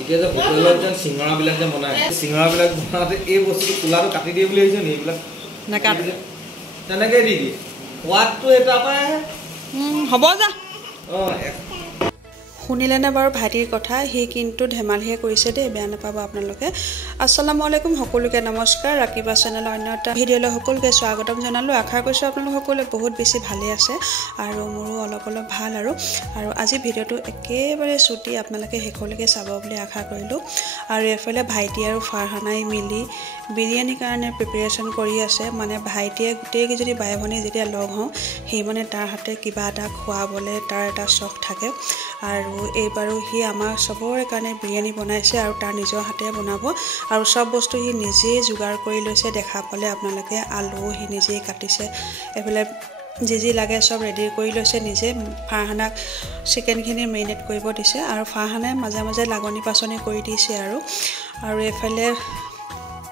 এতিয়া যে হোটেলত যেন চিঙৰাবিলাক যে বনায় চিঙৰাবিলাক বনাওঁতে এই বস্তু কোলাটো কাটি দিয়ে বুলি ভাবিছে নি এইবিলাক নাকাটে তেনেকৈ দি দিয়ে সোৱাদটো এটা পাই হ'ব যা শুনিলেনে বাৰু ভাইটিৰ কথা সি কিন্তু ধেমালিহে কৰিছে দেই বেয়া নাপাব আপোনালোকে আসসালামু আলাইকুম সকলোকে নমস্কাৰ ৰাকিবা চেনেলৰ অন্য এটা ভিডিঅ'লৈ সকলোকে স্বাগতম জনালোঁ আশা কৰিছোঁ আপোনালোক সকলোৱে বহুত বেছি ভালে আছে আৰু মোৰো অলপ ভাল আৰু আজি ভিডিঅ'টো একেবাৰে ছুটি আপোনালোকে শেষলৈকে চাব বুলি আশা কৰিলোঁ আৰু এফালে ভাইটি আৰু ফাৰহানাই মিলি বিৰিয়ানীৰ কাৰণে প্ৰিপাৰেশ্যন কৰি আছে মানে ভাইটিয়ে গোটেইকেইজনী বাই ভনী যেতিয়া লগ হওঁ সেই মানে তাৰ হাতে কিবা এটা খোৱাবলৈ তাৰ এটা চখ থাকে আৰু এইবাৰো সি আমাৰ চবৰে কাৰণে বিৰিয়ানী বনাইছে আৰু তাৰ নিজৰ হাতে বনাব আৰু সব বস্তু সি নিজে যোগাৰ কৰি লৈছে দেখা পালে আপোনালোকে আলু সি নিজেই কাটিছে এফালে যি লাগে সব ৰেডি কৰি লৈছে নিজে ফাৰহানাক চিকেনখিনি মেৰিনেট কৰিব দিছে আৰু ফাৰহানাই মাজে মাজে লাগনি পাচনি কৰি দিছে আৰু এফালে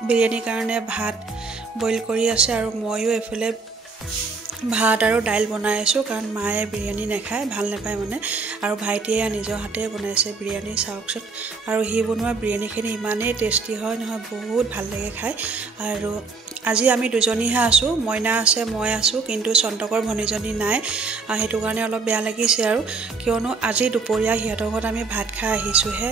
বিৰিয়ানীৰ কাৰণে ভাত বইল কৰি আছে আৰু ময়ো এফালে ভাত আৰু দাইল বনাই আছোঁ কাৰণ মায়ে বিৰিয়ানী নাখায় ভাল নাপায় মানে আৰু ভাইটিয়ে নিজৰ হাতে বনাইছে বিৰিয়ানী চাওকচোন আৰু সি বনোৱা বিৰিয়ানীখিনি ইমানেই টেষ্টি হয় নহয় বহুত ভাল লাগে খাই আৰু আজি আমি দুজনীহে আছোঁ মইনা আছে মই আছোঁ কিন্তু চন্তকৰ ভনীজনী নাই সেইটো কাৰণে অলপ বেয়া লাগিছে আৰু কিয়নো আজি দুপৰীয়া সিহঁতৰ ঘৰত আমি ভাত খাই আহিছোঁহে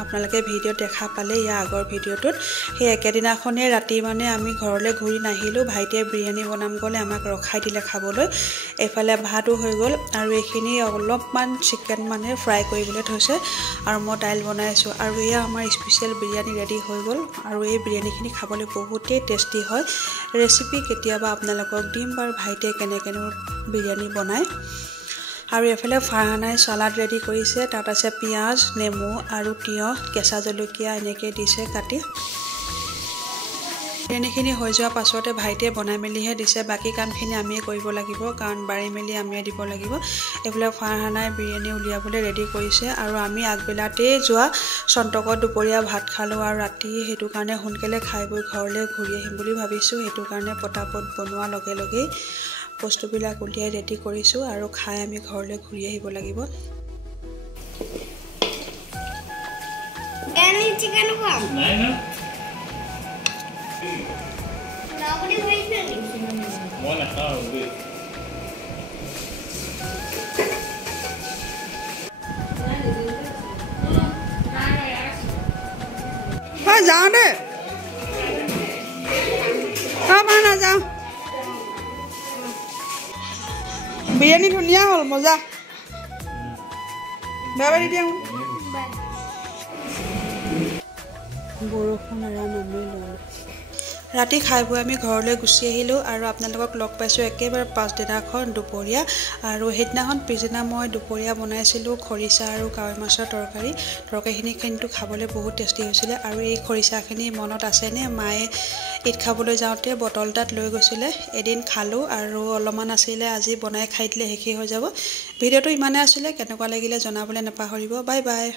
আপোনালোকে ভিডিঅ'ত দেখা পালে ইয়াৰ আগৰ ভিডিঅ'টোত সেই একেদিনাখনেই ৰাতি মানে আমি ঘৰলৈ ঘূৰি নাহিলোঁ ভাইটিয়ে বিৰিয়ানী বনাম গ'লে আমাক ৰখাই দিলে খাবলৈ এইফালে ভাতো হৈ গ'ল আৰু এইখিনি অলপমান চিকেন মানে ফ্ৰাই কৰিবলৈ থৈছে আৰু মই দাইল বনাইছোঁ আৰু এয়া আমাৰ স্পেচিয়েল বিৰিয়ানী ৰেডি হৈ গ'ল আৰু এই বিৰিয়ানীখিনি খাবলৈ বহুতেই টেষ্টি হয় ৰেচিপি কেতিয়াবা আপোনালোকক দিম বাৰু ভাইটিয়ে কেনেকৈ বিৰিয়ানী বনায় আৰু এফালে ফাৰহানাই চালাড ৰেডি কৰিছে তাত আছে পিঁয়াজ নেমু আৰু তিয়ঁহ কেঁচা জলকীয়া এনেকৈ দিছে কাটি বিৰিয়ানীখিনি হৈ যোৱাৰ পাছতে ভাইটিয়ে বনাই মেলিহে দিছে বাকী কামখিনি আমিয়ে কৰিব লাগিব কাৰণ বাঢ়ি মেলি আমিয়ে দিব লাগিব এইফালে ফাৰহানাই বিৰিয়ানী উলিয়াবলৈ ৰেডি কৰিছে আৰু আমি আগবেলাতেই যোৱা চন্তকত দুপৰীয়া ভাত খালোঁ আৰু ৰাতি সেইটো কাৰণে সোনকালে খাই বৈ ঘৰলৈ ঘূৰি আহিম বুলি ভাবিছোঁ সেইটো কাৰণে পটাপট বনোৱাৰ লগে লগেই বস্তুবিলাক উলিয়াই ৰেডি কৰিছোঁ আৰু খাই আমি ঘৰলৈ ঘূৰি আহিব লাগিব যাওঁ দে নাযাওঁ বিৰিয়ানী ধুনীয়া হ'ল মজা বেয়া বাৰী দিয়া বৰষুণ আৰু নামিলোঁ ৰাতি খাই বৈ আমি ঘৰলৈ গুচি আহিলোঁ আৰু আপোনালোকক লগ পাইছোঁ একেবাৰে পাছদিনাখন দুপৰীয়া আৰু সেইদিনাখন পিছদিনা মই দুপৰীয়া বনাইছিলোঁ খৰিচা আৰু কাৱৈ মাছৰ তৰকাৰীখিনি কিন্তু খাবলৈ বহুত টেষ্টি হৈছিলে আৰু এই খৰিচাখিনি মনত আছেনে মায়ে ঈদ খাবলৈ যাওঁতে বটল এটাত লৈ গৈছিলে এদিন খালোঁ আৰু অলপমান আছিলে আজি বনাই খাই দিলে শেষেই হৈ যাব ভিডিঅ'টো ইমানেই আছিলে কেনেকুৱা লাগিলে জনাবলৈ নাপাহৰিব বাই বাই